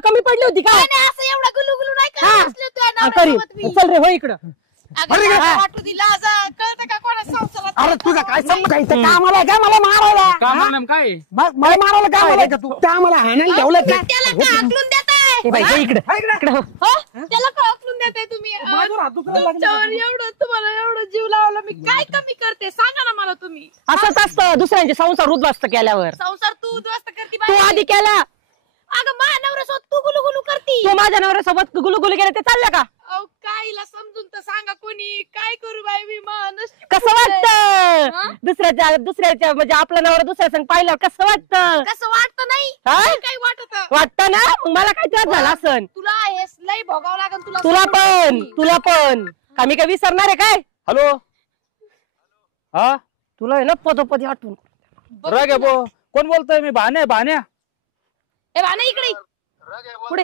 कमी पडली होती का? नाही असं एवढा गुलुगुलू नाही करत बसले तुझ्या नवऱ्यासोबत मी. चल रे हो इकडं. अगं मला वाटू दिला कळतं का कोणा संसारात. अरे तुझा काय संबंध आहे इथं? कामाला काय मला मारायला? काम म्हणलं काय मला मारायला काय मला का तू? कामाला हाणायला ठेवलं का? त्याला का हाकलून देताय? ए बाई, इकडे इकडे हो. हो? त्याला का हाकलून देताय तुम्ही? तुमच्यावर एवढं तुम्हाला एवढं जीव लावला मी काय कमी करते सांगा ना मला तुम्ही. असंच असतं दुसऱ्यांचे संसार उद्ध्वस्त केल्यावर. संसार तू उद्ध्वस्त करते तू बाई. आधी केला. अगं माझ्या नवऱ्यासोबत तू गुलुगुलू करती. तू माझ्या नवऱ्यासोबत गुलुगुलू केलं ते चाललं का? अहो काहीला समजून तर सांगा कोणी काय करू बाई मी माणूस. कसं वाटतं दुसऱ्याच्या म्हणजे आपला नवरा दुसऱ्या संग पाहिल्यावर कसं वाटतं? कसं वाटतं नाही हा? काय वाटत वाटतं ना? मग मला काय त्रास झाला असन? तुला हे लई भोगावं लागेल तुला पण का मी काय विसरणार आहे काय? हॅलो हा तुला आहे ना पदोपदी आठवून. राग आहे बो कोण बोलतोय? मी भाण्या ए भाने इकडे पुढे